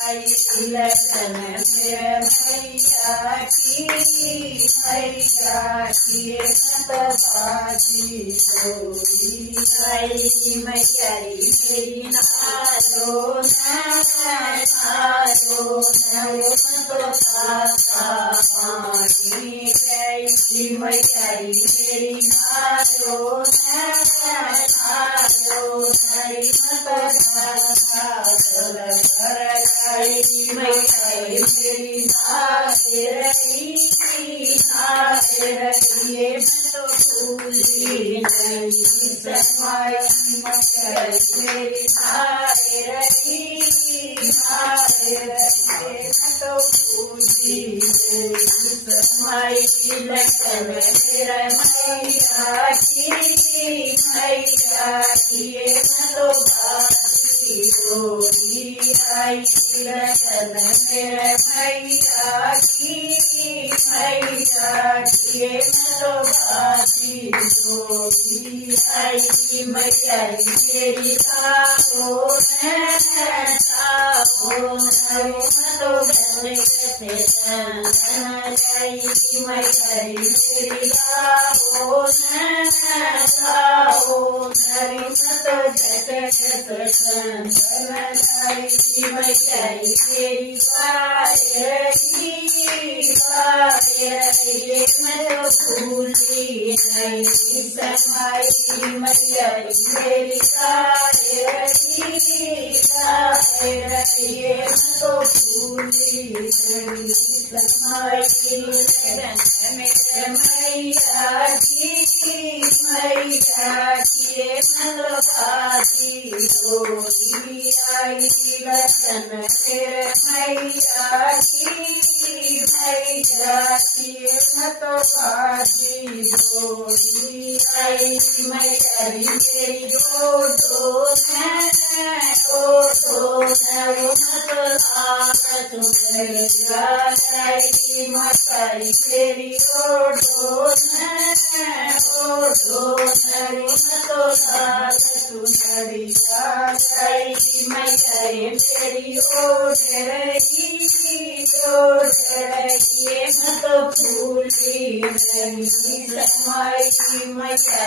लगन मेरे मैया की मैया की मतबाजी गोरी आई मैया मेरी नारो नारो पानी गई मैया मेरी नारो मेरी तो भूली नहीं समाई मेरी तो भूली नहीं समाई लगन मेरा मैया की तो बाजी गोरी आई लगन मेरे मैया की तो बाजी गोरी आई मैया मेरी तो गले से जाई मैया मेरी तो भूली नहीं समाई मैया मेरी तो भूली नहीं समाई मेरे मैया की बाजी गोरी आई लगन मेरे मैया की तो बाजी गोरी आई मैया मेरी तो भूली नहीं समाई मैया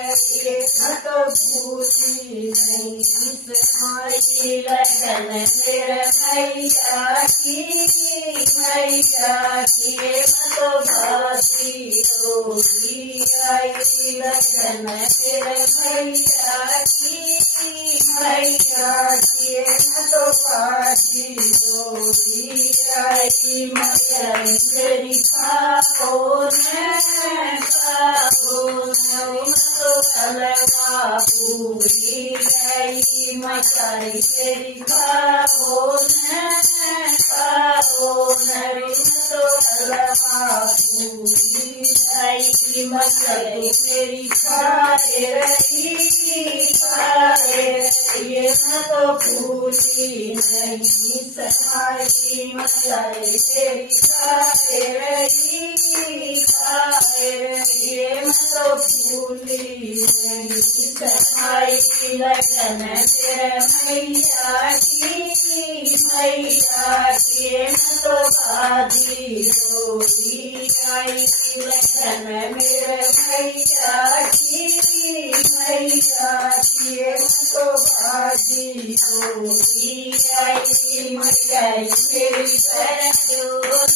मेरी तो भूली नहीं समाई लगन मेरे मैया की तो बाजी गोरी आई लगन मेरे मैया की तो बाजी गोरी आई मैया मेरी तो अलवा पूरी गई मैया मेरी तो अलवा पूरी गई मैया मेरी तो भूली नहीं समाई मैया मेरी तो भूली नहीं समाई लगन मेरे मैया की तो बाजी गोरी आई लगन मेरे मैया की तो बाजी गोरी आई मैया मेरी तो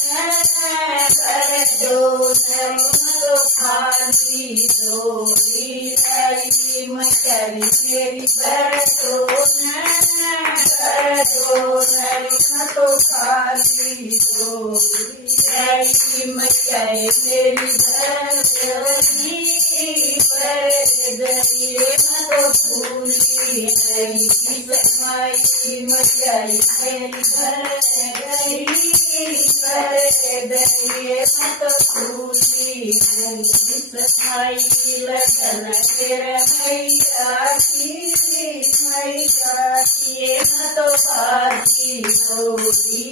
खाली डोरी आई मैया मेरी तो खाली डोरी आई मैया मेरी तो भूली नहीं समाई मैया मेरी तो भूली नहीं समाई लगन मेरे मैया की मैया किए न तो बाजी गोरी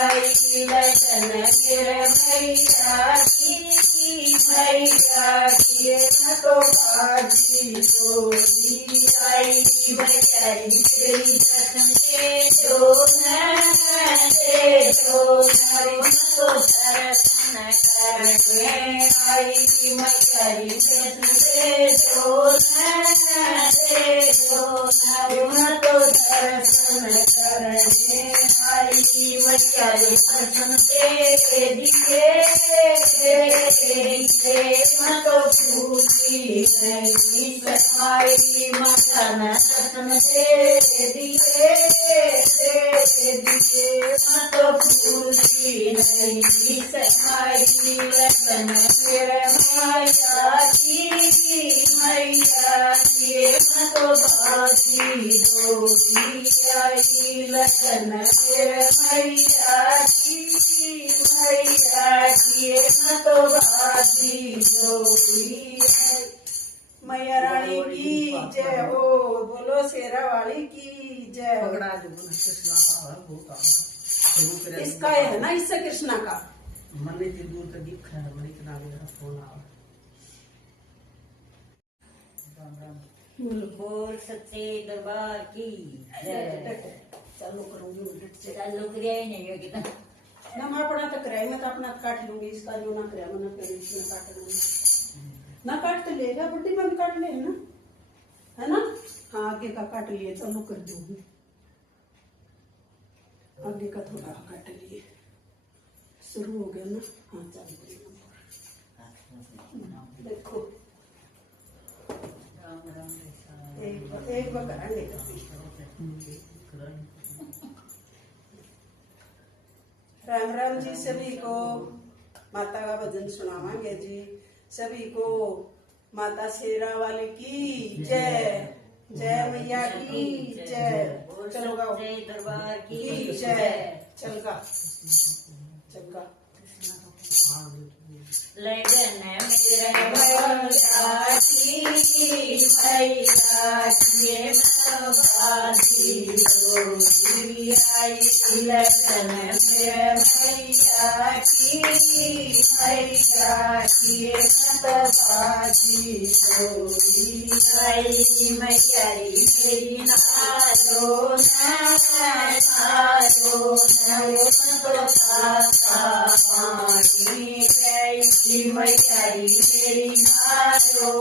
आई लगन मेरे मैया की मैया किए न तो बाजी गोरी आई बचाई तेरी दर्शन दे दो न तो दर्शन करके आई मचाई दर्शन दे दो तो दर्शन करने आई मचाई दर्शन दे दिए तो भूली नहीं समाई मकान दर्शन दे दिए तो भूली नहीं समाई लगन मेरे मैया की मैया किए तो बाजी गोरी आई लगन मेरे मैया की मैया किए तो बाजी गोरी। मैया रानी की जय हो, बोलो शेरा वाली की जय हो। इसका है ना, इससे कृष्णा का मन दूर तक दिख है, मन इतना मेरा फोन आ बोल सच्चे दरबार की चालू करूंगी चालू करिया ही नहीं होगी ना ना मैं अपना तो कराई, मैं तो अपना काट लूंगी, इसका जो ना कराया मैं फिर इसमें काट लूंगी। ना काट तो लेगा, बड्डी में भी काट ले ना, है ना। हाँ आगे का काट लिए, चालू कर दूंगी, आगे का थोड़ा काट लिए, शुरू हो गया ना। हाँ चालू देखो एक बार कराएंगे राम राम जी। सभी को माता का भजन सुनावांगे जी। सभी को माता शेरा वाली की जय, जय मैया की जय। चलो गाओ दरबार की जय। चल गा चल गा। लगन मेरे मैया की मैया किए न बाजी गोरी आई लगन मेरे मैया की मैया किए न बाजी गोरी आई मैया तेरी नालो पानी मैयारी तेरी नालो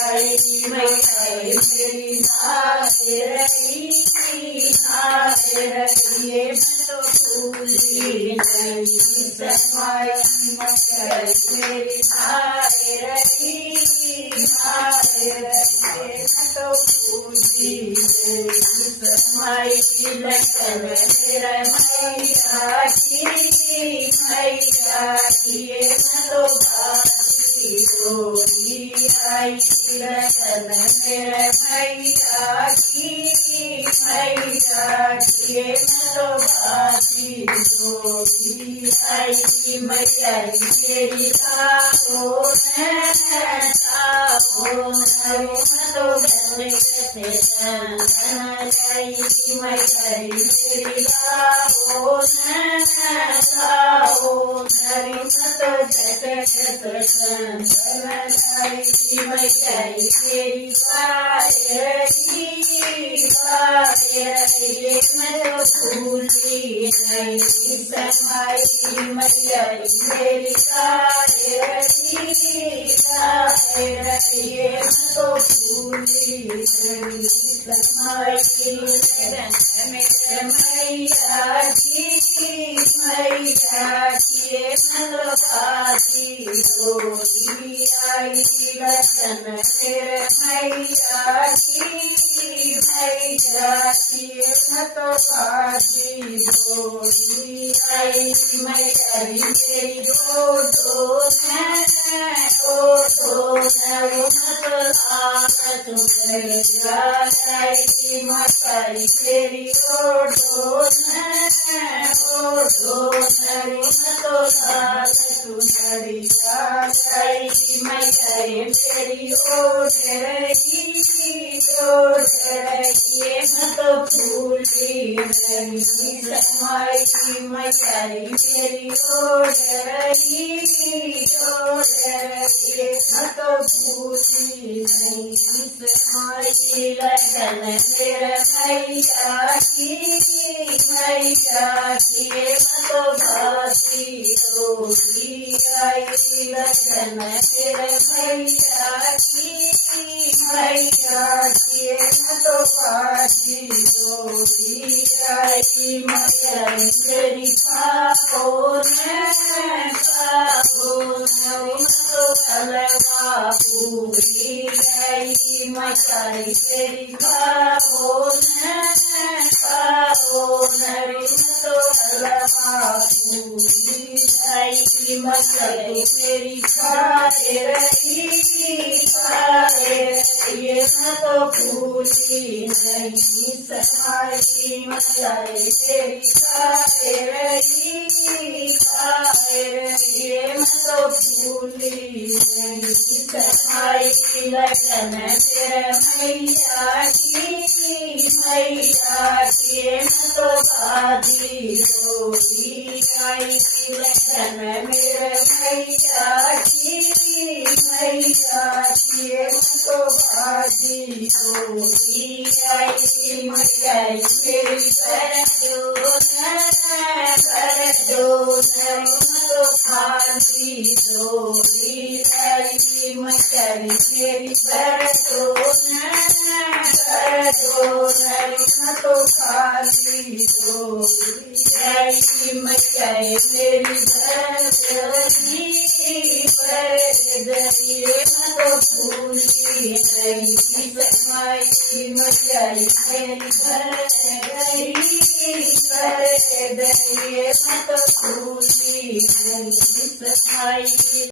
हरी मैयारी तेरी नारे रही तो भूली नहीं समाई मैयारी तेरी नारे रही तो भूली नहीं समाई लगन मेरा मैया किए न तो बाजी गोरी आई लगन मेरा मैया किए न तो बाजी गोरी आई मैया तेरी लालो तो गले से जाई मैया तेरी लाओ नरी तो जगत मैया तेरी मैं भूली नहीं समाई मैया तेरी तो भूली नहीं समाई मेरे मैया किए न बाजी गोरी आई लगन मेरे मैया किए न तो बाजी गोरी आई मैया तेरी दो न सुंदरिया लाई मताई तेरी ओढ़ोन तो लाल सुंदरिया लाई मताई तेरी ओढ़ रही तो फूली नहीं समाई मताई तेरी ओढ़ रही तो फूली नहीं समाई लगन तेरा मैया की तो बाती होगी आई लगन तेरा मैया की तो बाती होगी आई मैया तेरी खाओ तो अलवा पूरी आई मचाई तेरी खाओ तो अलवा पूरी आई मचाई तेरी खाए रही तो भूली नहीं सहाई मचाई तेरी खाए रही तो भूली नहीं सहाई लगन तेरा मैया की तो बाजी होगी आई लगन मेरे मैया की तो बाजी होगी आई मैया तेरी तो खाली डोरी आई मचाई तेरी तो खाली डोरी आई मचाई तेरी तो भूली नहीं समाई मचाई तेरी तो भूली नहीं समाई